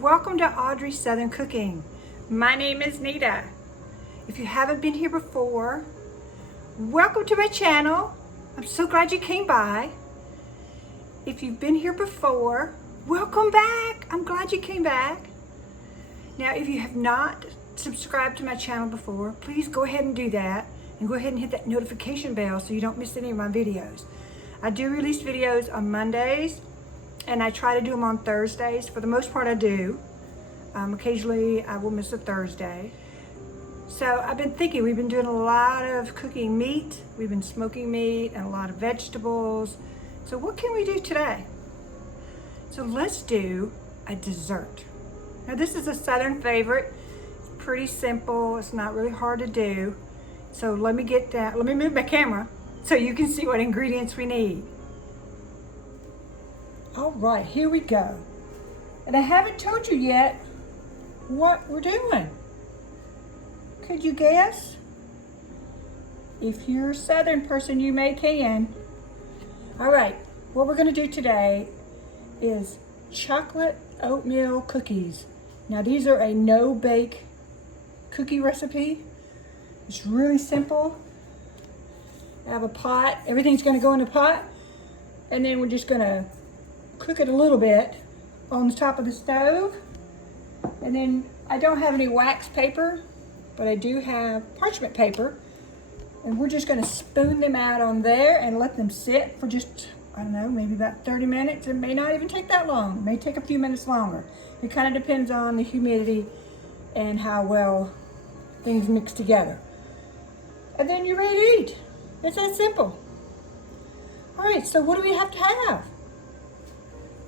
Welcome to Audrey's Southern Cooking. My name is Nita. If you haven't been here before, welcome to my channel. I'm so glad you came by. If you've been here before, welcome back. I'm glad you came back. Now, if you have not subscribed to my channel before, please go ahead and do that and go ahead and hit that notification bell so you don't miss any of my videos. I do release videos on Mondays and I try to do them on Thursdays. For the most part, I do. Occasionally, I will miss a Thursday. So I've been thinking, we've been doing a lot of cooking meat. We've been smoking meat and a lot of vegetables. So what can we do today? So let's do a dessert. Now this is a Southern favorite. It's pretty simple. It's not really hard to do. So let me move my camera so you can see what ingredients we need. All right, here we go. And I haven't told you yet what we're doing. Could you guess? If you're a Southern person, you can. All right, what we're gonna do today is chocolate oatmeal cookies. Now these are a no-bake cookie recipe. It's really simple. I have a pot, everything's gonna go in a pot, and then we're just gonna cook it a little bit on the top of the stove. And then I don't have any wax paper, but I do have parchment paper. And we're just gonna spoon them out on there and let them sit for just, I don't know, maybe about 30 minutes. It may not even take that long. It may take a few minutes longer. It kind of depends on the humidity and how well things mix together. And then you're ready to eat. It's that simple. All right, so what do we have to have?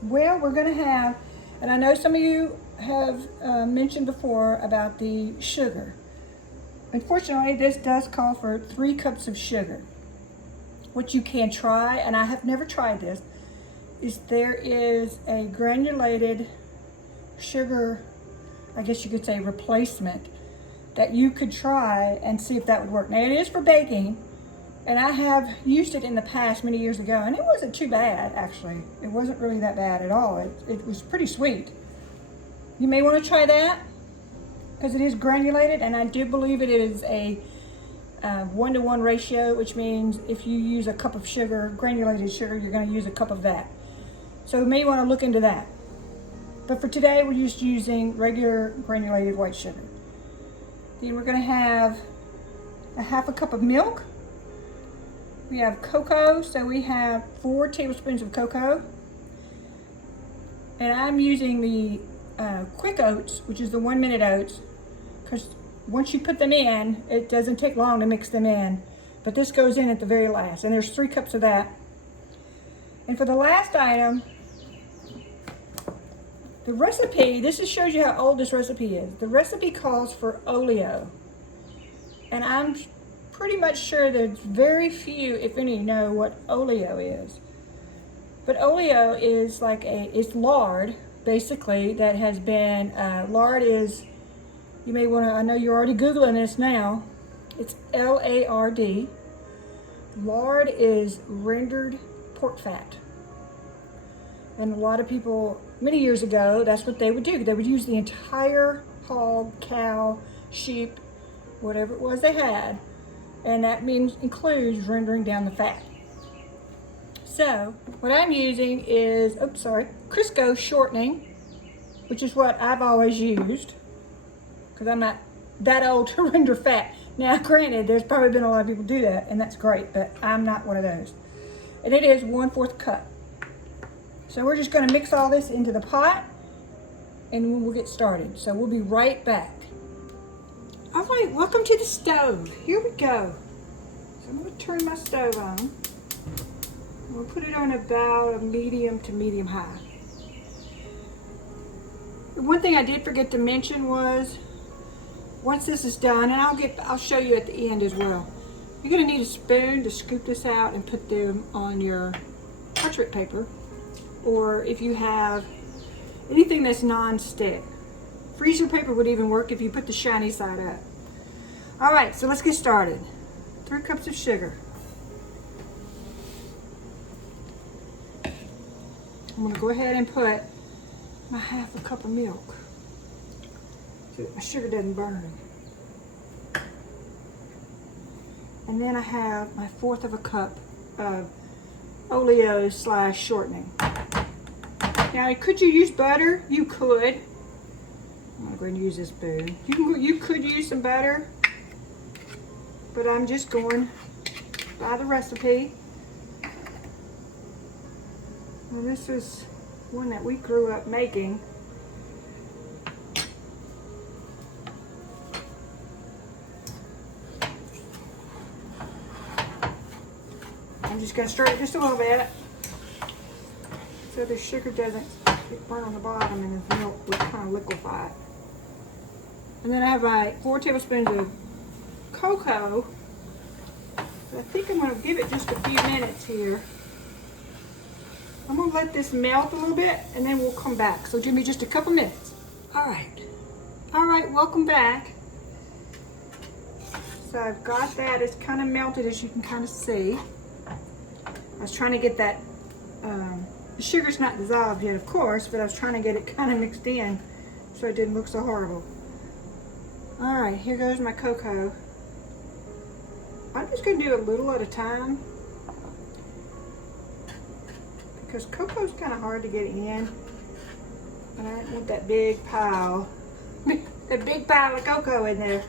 Well, we're gonna have, and I know some of you have mentioned before about the sugar. Unfortunately, this does call for 3 cups of sugar. What you can try, and I have never tried this, is there is a granulated sugar, I guess you could say replacement, that you could try and see if that would work. Now it is for baking, and I have used it in the past many years ago, and it wasn't too bad, actually. It wasn't really that bad at all. It was pretty sweet. You may want to try that, because it is granulated, and I do believe it is a 1-to-1 ratio, which means if you use a cup of sugar, granulated sugar, you're going to use a cup of that. So you may want to look into that. But for today, we're just using regular granulated white sugar. Then we're going to have a 1/2 cup of milk. We have cocoa, so we have 4 tablespoons of cocoa. And I'm using the quick oats, which is the 1-minute oats, because once you put them in, it doesn't take long to mix them in. But this goes in at the very last, and there's 3 cups of that. And for the last item, the recipe, this just shows you how old this recipe is. The recipe calls for Oleo. And I'm pretty much sure that very few, if any, know what Oleo is. But Oleo is like it's lard, basically, that has been, lard is, you may want to, I know you're already Googling this now. It's L-A-R-D. Lard is rendered pork fat. And a lot of people, many years ago, that's what they would do. They would use the entire hog, cow, sheep, whatever it was they had, and that includes rendering down the fat. So what I'm using is, Crisco shortening, which is what I've always used, because I'm not that old to render fat. Now, granted, there's probably been a lot of people do that, and that's great, but I'm not one of those. And it is 1/4 cup. So we're just gonna mix all this into the pot, and we'll get started. So we'll be right back. All right, welcome to the stove. Here we go. So I'm gonna turn my stove on. We'll put it on about a medium to medium high. The one thing I did forget to mention was, once this is done, and I'll show you at the end as well, you're gonna need a spoon to scoop this out and put them on your parchment paper, or if you have anything that's non-stick. Freezer paper would even work if you put the shiny side up. All right, so let's get started. 3 cups of sugar. I'm gonna go ahead and put my half a cup of milk so my sugar doesn't burn. And then I have my 1/4 of a cup of Oleo / shortening. Now, could you use butter? You could. I'm gonna go ahead and use this spoon. You could use some butter, but I'm just going by the recipe. Well, this is one that we grew up making. I'm just gonna stir it just a little bit so the sugar doesn't get burnt on the bottom and the milk will kind of liquefy. And then I have my 4 tablespoons of cocoa. I think I'm gonna give it just a few minutes here. I'm gonna let this melt a little bit and then we'll come back. So give me just a couple minutes. All right, welcome back. So I've got that, it's kind of melted as you can kind of see. I was trying to get that, the sugar's not dissolved yet, of course, but I was trying to get it kind of mixed in so it didn't look so horrible. All right, here goes my cocoa. I'm just gonna do a little at a time because cocoa's kind of hard to get in, and I don't want that big pile, that big pile of cocoa in there.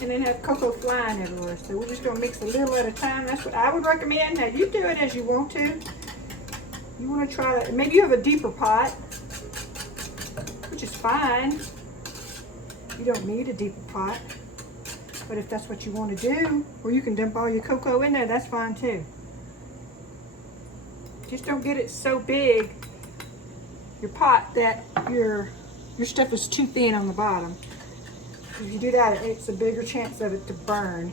And then have cocoa flying everywhere. So we're just gonna mix a little at a time. That's what I would recommend. Now you do it as you want to. You wanna try to, maybe you have a deeper pot, which is fine. You don't need a deeper pot. But if that's what you wanna do, or you can dump all your cocoa in there, that's fine too. Just don't get it so big, your pot, that your stuff is too thin on the bottom. If you do that, it's a bigger chance of it to burn.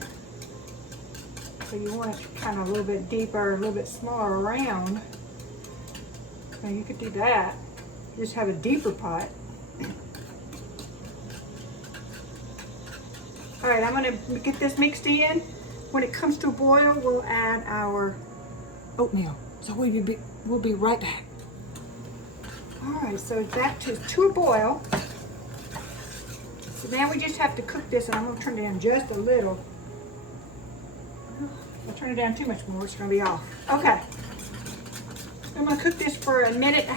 So you want it kind of a little bit deeper, a little bit smaller around. So you could do that. You just have a deeper pot. All right, I'm gonna get this mixed in. When it comes to a boil, we'll add our oatmeal. So we'll be right back. All right, so that to a boil. So now we just have to cook this, and I'm going to turn it down just a little. If I turn it down too much more, it's going to be off. Okay. I'm going to cook this for 1.5 minutes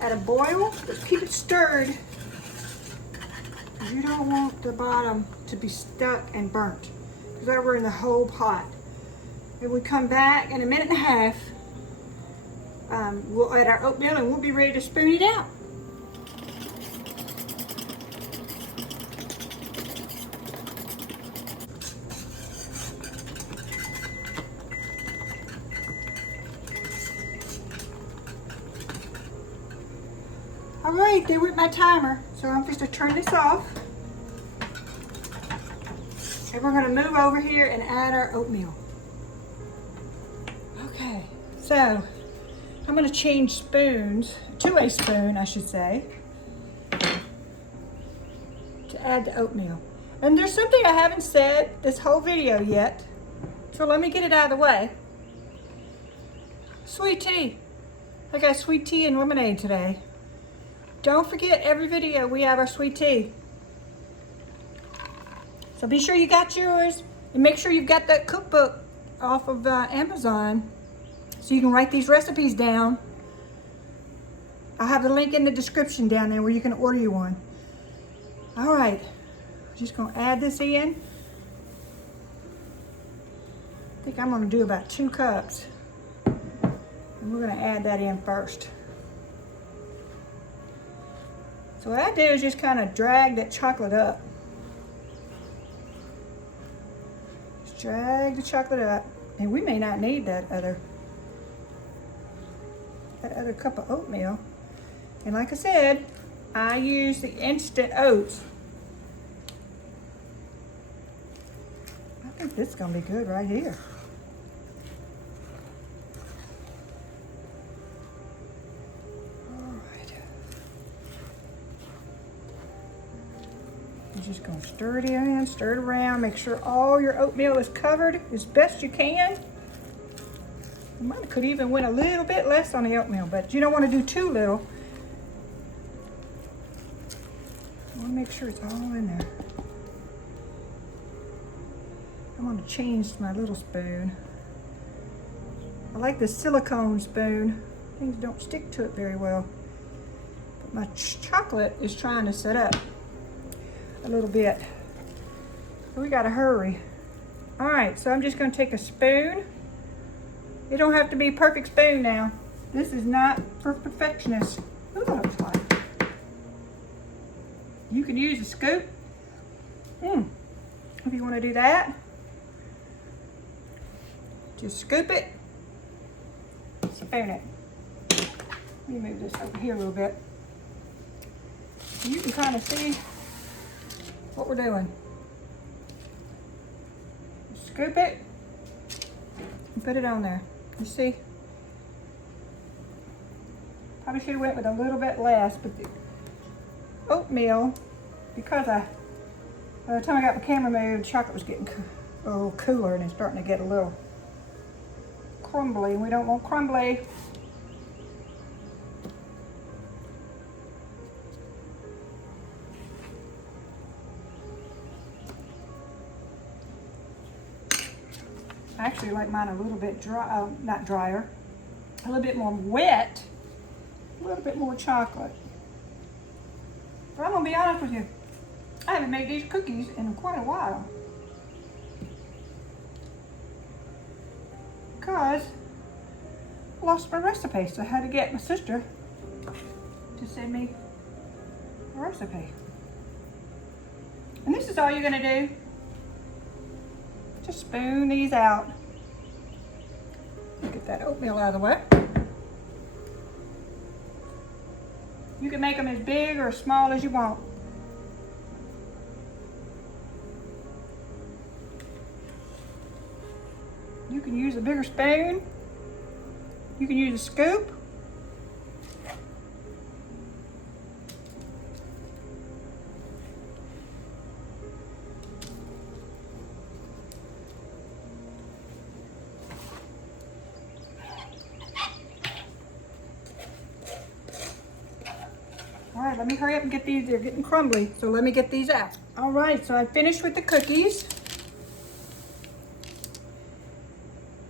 at a boil. But keep it stirred. You don't want the bottom to be stuck and burnt, because that will ruin the whole pot. If we come back in 1.5 minutes, we'll add our oatmeal and we'll be ready to spoon it out. All right, there went my timer. So I'm just gonna turn this off. And we're gonna move over here and add our oatmeal. Okay, so I'm gonna change spoons to a spoon, I should say, to add the oatmeal. And there's something I haven't said this whole video yet, so let me get it out of the way. Sweet tea. I got sweet tea and lemonade today. Don't forget, every video we have our sweet tea. So be sure you got yours, and make sure you've got that cookbook off of Amazon so you can write these recipes down. I'll have the link in the description down there where you can order you one. All right, just gonna add this in. I think I'm gonna do about 2 cups. And we're gonna add that in first. So what I do is just kind of drag that chocolate up. Just drag the chocolate up. And we may not need that other cup of oatmeal. And like I said, I use the instant oats. I think this is gonna be good right here. You're just gonna stir it in, stir it around, make sure all your oatmeal is covered as best you can. Mine could even win a little bit less on the oatmeal, but you don't want to do too little. I want to make sure it's all in there. I'm going to change my little spoon. I like the silicone spoon. Things don't stick to it very well. But my chocolate is trying to set up a little bit. So we gotta hurry. All right, so I'm just gonna take a spoon. It don't have to be a perfect spoon now. This is not for perfectionists. Ooh, that looks like. You can use a scoop. If you wanna do that. Just scoop it. Spoon it. Let me move this over here a little bit. You can kind of see what we're doing. Scoop it and put it on there. You see? Probably should have went with a little bit less, but the oatmeal, because by the time I got the camera moved, chocolate was getting a little cooler and it's starting to get a little crumbly. We don't want crumbly. I actually like mine a little bit dry, not drier, a little bit more wet, a little bit more chocolate. But I'm gonna be honest with you, I haven't made these cookies in quite a while. Because I lost my recipe, so I had to get my sister to send me a recipe. And this is all you're gonna do. Just spoon these out. Get that oatmeal out of the way. You can make them as big or as small as you want. You can use a bigger spoon. You can use a scoop. All right, let me hurry up and get these. They're getting crumbly, so let me get these out. All right, so I finished with the cookies.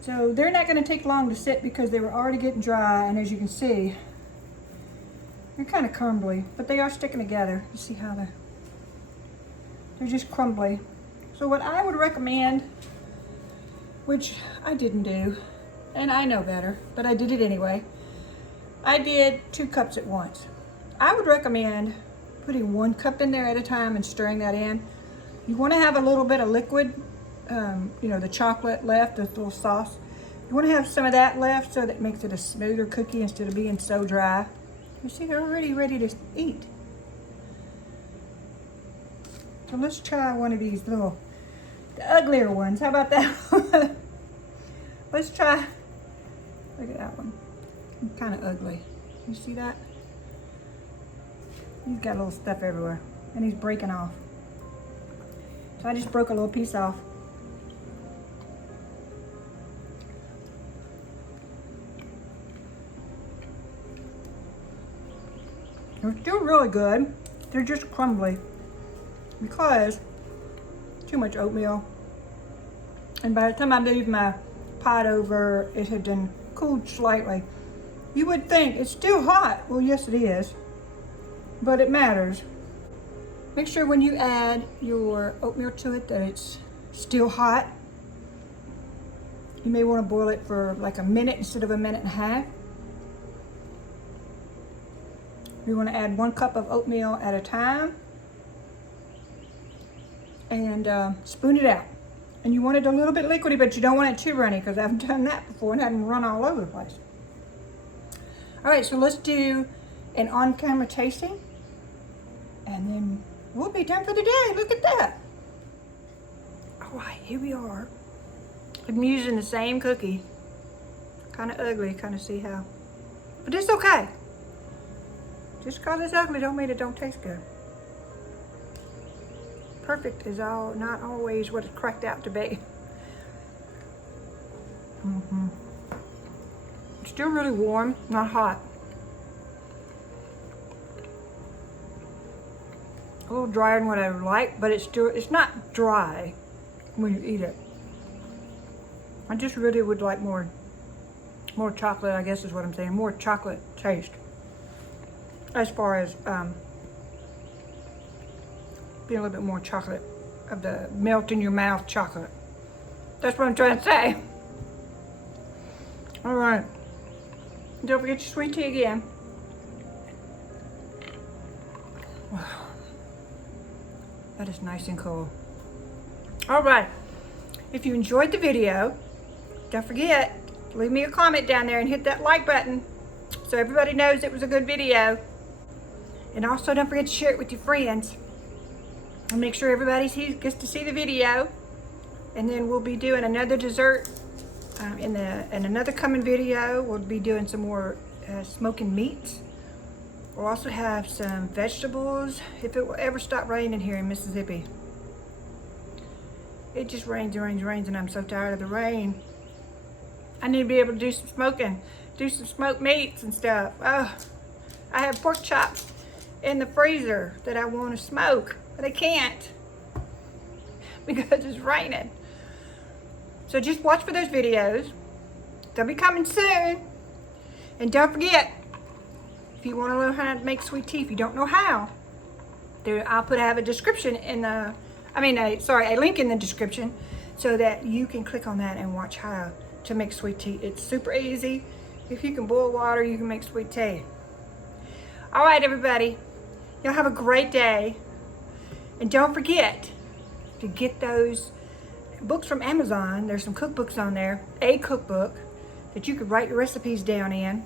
So they're not going to take long to sit because they were already getting dry, and as you can see, they're kind of crumbly, but they are sticking together. You see how they're just crumbly. So what I would recommend, which I didn't do, and I know better, but I did it anyway. I did 2 cups at once. I would recommend putting 1 cup in there at a time and stirring that in. You want to have a little bit of liquid, you know, the chocolate left, the little sauce. You want to have some of that left so that makes it a smoother cookie instead of being so dry. You see, they're already ready to eat. So let's try one of these little, the uglier ones. How about that? Let's try, look at that one. Kind of ugly. You see that? He's got little stuff everywhere and he's breaking off. So I just broke a little piece off. They're still really good. They're just crumbly because too much oatmeal. And by the time I moved my pot over, it had been cooled slightly. You would think it's still hot. Well, yes it is, but it matters. Make sure when you add your oatmeal to it that it's still hot. You may want to boil it for like a minute instead of a minute and a half. You want to add 1 cup of oatmeal at a time and spoon it out. And you want it a little bit liquidy, but you don't want it too runny because I've done that before and had them run all over the place. All right, so let's do an on-camera tasting and then we'll be done for the day. Look at that. All right, here we are. I'm using the same cookie. Kind of ugly, kind of see how. But it's okay. Just because it's ugly don't mean it don't taste good. Perfect is not always what it's cracked out to be. It's still really warm, not hot. A little drier than what I would like, but it's not dry when you eat it. I just really would like more chocolate, I guess is what I'm saying, more chocolate taste. As far as being a little bit more chocolate, of the melt in your mouth chocolate. That's what I'm trying to say. All right. Don't forget your sweet tea again. Wow. That is nice and cool. All right. If you enjoyed the video, don't forget, leave me a comment down there and hit that like button so everybody knows it was a good video. And also don't forget to share it with your friends. And make sure everybody gets to see the video. And then we'll be doing another dessert in another coming video. We'll be doing some more smoking meats. We'll also have some vegetables if it will ever stop raining here in Mississippi. It just rains and rains and rains, and I'm so tired of the rain. I need to be able to do some smoking, do some smoked meats and stuff. Oh, I have pork chops in the freezer that I want to smoke, but I can't because it's raining. So just watch for those videos. They'll be coming soon. And don't forget, if you want to learn how to make sweet tea, if you don't know how, I'll have a description in the, a link in the description so that you can click on that and watch how to make sweet tea. It's super easy. If you can boil water, you can make sweet tea. All right, everybody. Y'all have a great day. And don't forget to get those books from Amazon. There's some cookbooks on there, a cookbook that you could write your recipes down in.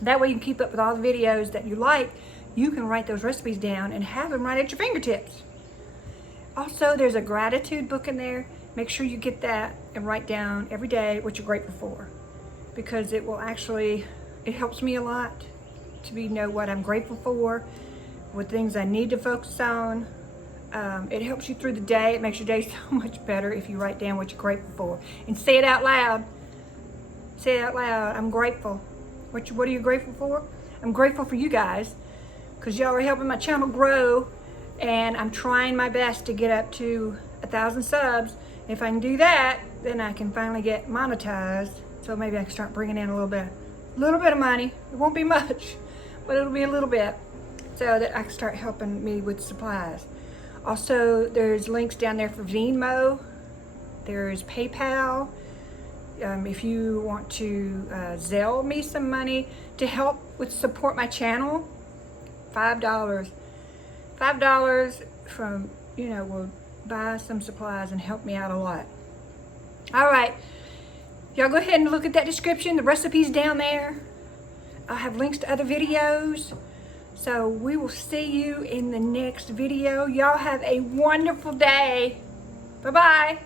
That way you can keep up with all the videos that you like. You can write those recipes down and have them right at your fingertips. Also, there's a gratitude book in there. Make sure you get that and write down every day what you're grateful for, because it helps me a lot to know what I'm grateful for, what things I need to focus on. It helps you through the day. It makes your day so much better if you write down what you're grateful for and say it out loud. Say it out loud. I'm grateful. What are you grateful for? I'm grateful for you guys, because y'all are helping my channel grow, and I'm trying my best to get up to 1,000 subs. If I can do that, then I can finally get monetized. So maybe I can start bringing in a little bit of money. It won't be much, but it'll be a little bit, so that I can start helping me with supplies. Also, there's links down there for Venmo. There's PayPal. If you want to Zelle me some money to help support my channel, $5. $5 from, will buy some supplies and help me out a lot. All right. Y'all go ahead and look at that description. The recipe's down there. I'll have links to other videos. So we will see you in the next video. Y'all have a wonderful day. Bye-bye.